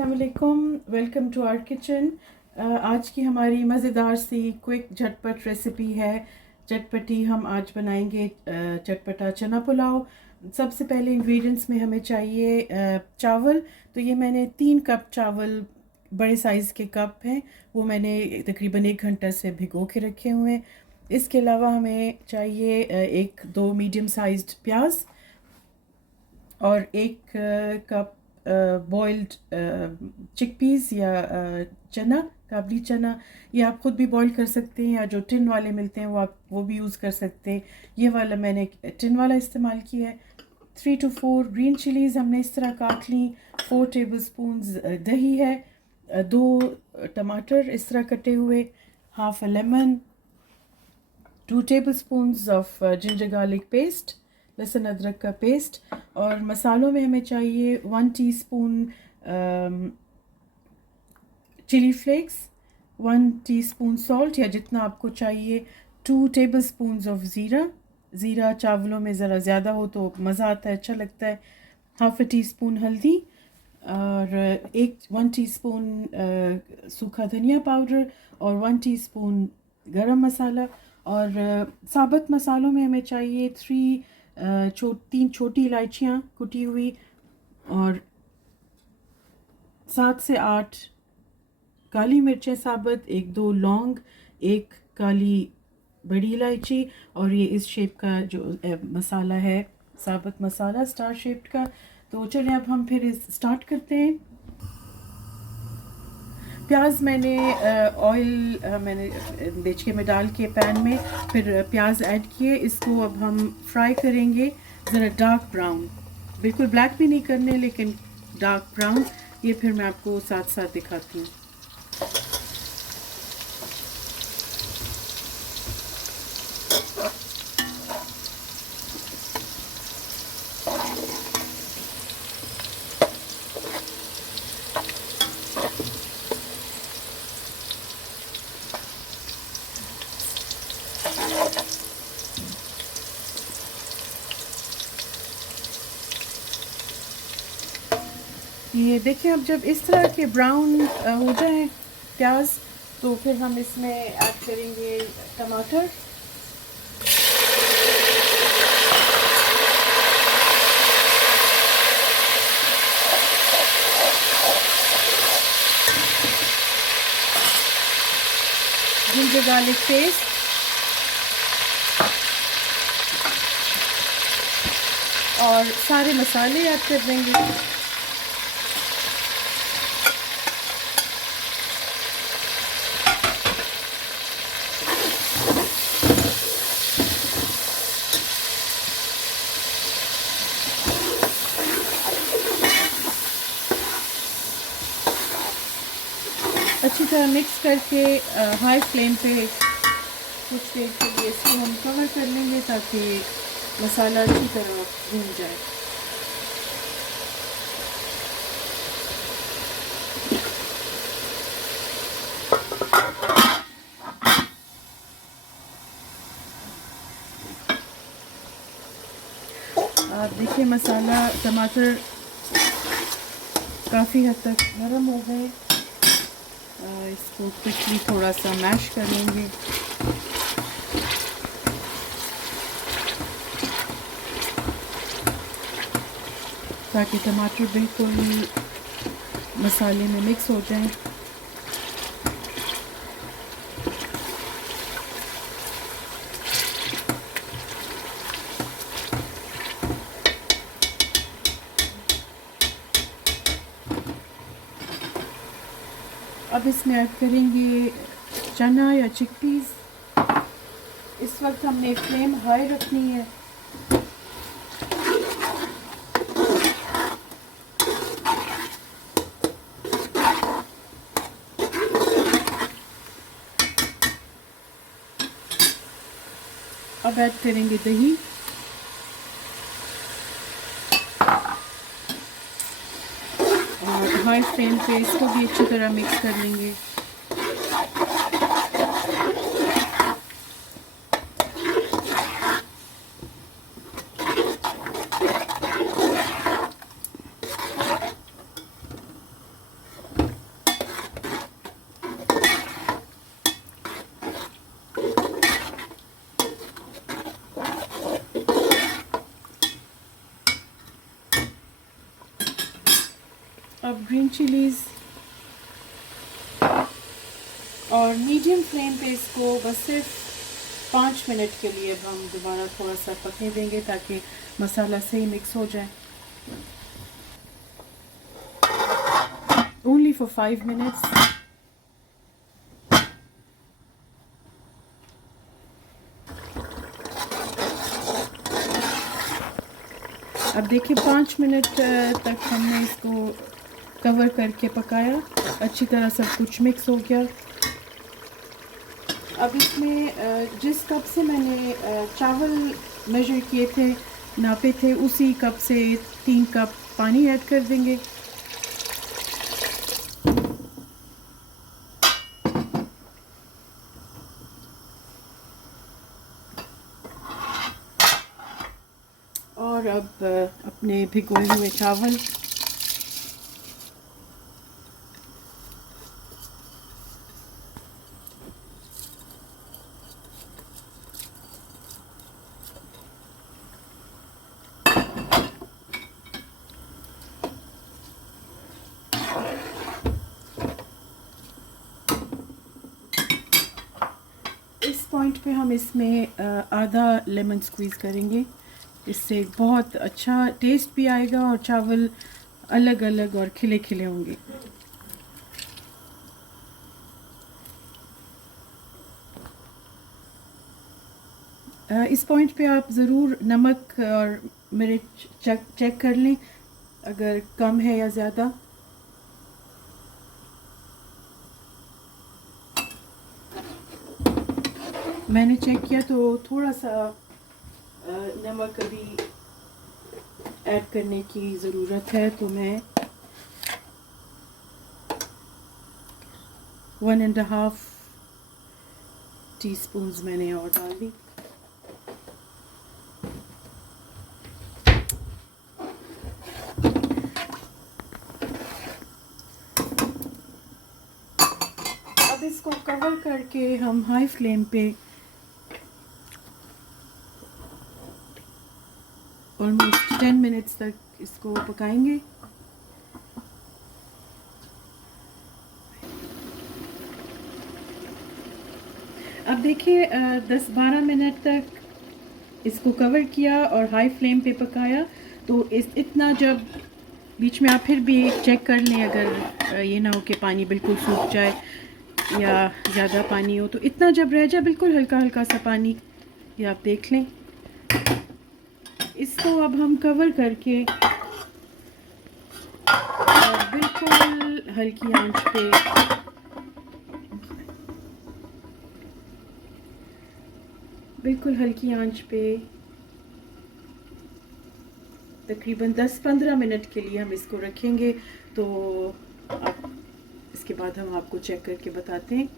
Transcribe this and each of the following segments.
अस्सलाम वालेकुम, welcome to our kitchen. आज की हमारी मज़ेदार सी क्विक झटपट रेसिपी है। चटपटी हम आज बनाएंगे चटपटा चना पुलाव। सबसे पहले इंग्रेडिएंट्स में हमें चाहिए चावल। तो ये मैंने 3 कप चावल, बड़े साइज़ के कप हैं, वो मैंने तकरीबन 1 घंटा से भिगो के रखे हुए हैं। इसके अलावा हमें चाहिए 1-2 मीडियम साइज्ड प्याज और 1 कप बॉइल्ड चिकपीस या चना, काबली चना। ये आप ख़ुद भी बॉईल कर सकते हैं या जो टिन वाले मिलते हैं वो भी यूज़ कर सकते हैं। ये वाला मैंने टिन वाला इस्तेमाल किया है। 3 to 4 ग्रीन चिलीज़ हमने इस तरह काट ली। 4 टेबलस्पून्स दही है, 2 टमाटर इस तरह कटे हुए, half a lemon, 2 tablespoons of ginger garlic paste, लहसुन अदरक का पेस्ट। और मसालों में हमें चाहिए 1 teaspoon chilli flakes, 1 teaspoon salt या जितना आपको चाहिए, 2 टेबलस्पून्स ऑफ ज़ीरा चावलों में ज़रा ज़्यादा हो तो मज़ा आता है, अच्छा लगता है। हाफ अ टीस्पून हल्दी और 1 टीस्पून सूखा धनिया पाउडर और 1 टीस्पून गरम मसाला। और साबुत मसालों में हमें चाहिए 3 छोटी इलायचियाँ कुटी हुई और 7 से 8 काली मिर्चें साबुत, 1-2 लौंग, 1 काली बड़ी इलायची। और ये इस शेप का जो मसाला है, साबुत मसाला स्टार शेप का। तो चलिए अब हम फिर स्टार्ट करते हैं। प्याज मैंने ऑयल मैंने देचके में डाल के पैन में फिर प्याज ऐड किए। इसको अब हम फ्राई करेंगे ज़रा डार्क ब्राउन, बिल्कुल ब्लैक भी नहीं करने लेकिन डार्क ब्राउन। ये फिर मैं आपको साथ साथ दिखाती हूँ। ये देखिए, अब जब इस तरह के ब्राउन हो जाए प्याज तो फिर हम इसमें ऐड करेंगे टमाटर। जिंजर गार्लिक पेस्ट और सारे मसाले ऐड कर देंगे। अच्छी तरह मिक्स करके हाई फ्लेम पे कुछ देर के लिए इसको हम कवर कर लेंगे ताकि मसाला अच्छी तरह भून जाए। आप देखिए मसाला, टमाटर काफ़ी हद तक नरम हो गए। इसको क्विकली थोड़ा सा मैश कर लेंगे। ताकि टमाटर बिल्कुल मसाले में मिक्स हो जाए। अब इसमें ऐड करेंगे चना या चिकपीस। इस वक्त हमने फ्लेम हाई रखनी है। अब ऐड करेंगे दही और हाई फ्लेम पे इसको भी अच्छी तरह मिक्स कर लेंगे। ग्रीन चिलीज़, और मीडियम फ्लेम पे इसको बस सिर्फ 5 मिनट के लिए हम दोबारा थोड़ा सा पकने देंगे ताकि मसाला सही मिक्स हो जाए। Only for 5 minutes. अब देखिए 5 मिनट तक हमने इसको कवर करके पकाया, अच्छी तरह सब कुछ मिक्स हो गया। अब इसमें जिस कप से मैंने चावल मेजर किए थे, नापे थे, उसी कप से 3 कप पानी ऐड कर देंगे। और अब अपने भिगोए हुए चावल, इस पॉइंट पे हम इसमें आधा लेमन स्क्वीज़ करेंगे। इससे बहुत अच्छा टेस्ट भी आएगा और चावल अलग अलग और खिले खिले होंगे। इस पॉइंट पे आप ज़रूर नमक और मिर्च चेक कर लें अगर कम है या ज़्यादा। मैंने चेक किया तो थोड़ा सा नमक अभी ऐड करने की ज़रूरत है, तो मैं 1.5 टीस्पून्स मैंने और डाल दी। अब इसको कवर करके हम हाई फ्लेम पे ऑलमोस्ट 10 मिनट्स तक इसको पकाएंगे। अब देखिए 10-12 मिनट तक इसको कवर किया और हाई फ्लेम पे पकाया, तो इतना जब बीच में आप फिर भी चेक कर लें, अगर ये ना हो कि पानी बिल्कुल सूख जाए या ज़्यादा पानी हो, तो इतना जब रह जाए बिल्कुल हल्का हल्का सा पानी, ये आप देख लें। इसको अब हम कवर करके बिल्कुल हल्की आंच पे तकरीबन 10-15 मिनट के लिए हम इसको रखेंगे। तो अब इसके बाद हम आपको चेक करके बताते हैं।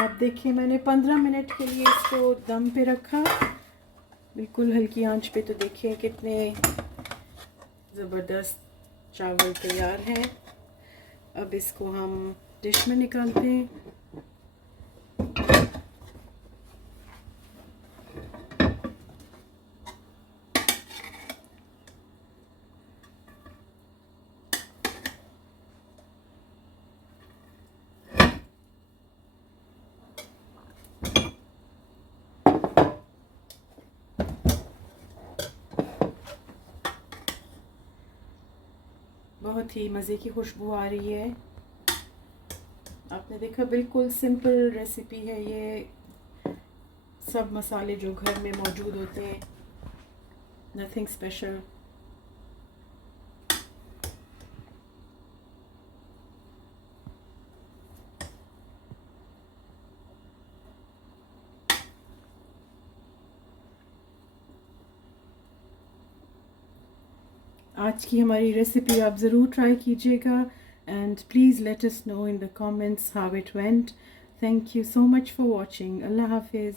आप देखिए मैंने 15 मिनट के लिए इसको दम पे रखा, बिल्कुल हल्की आंच पे। तो देखिए कितने ज़बरदस्त चावल तैयार हैं। अब इसको हम डिश में निकालते हैं। बहुत ही मज़े की खुशबू आ रही है। आपने देखा बिल्कुल सिंपल रेसिपी है ये, सब मसाले जो घर में मौजूद होते हैं, नथिंग स्पेशल। आज की हमारी रेसिपी आप ज़रूर ट्राई कीजिएगा and please let us know in the comments how it went. Thank you so much for watching. अल्लाह हाफिज़।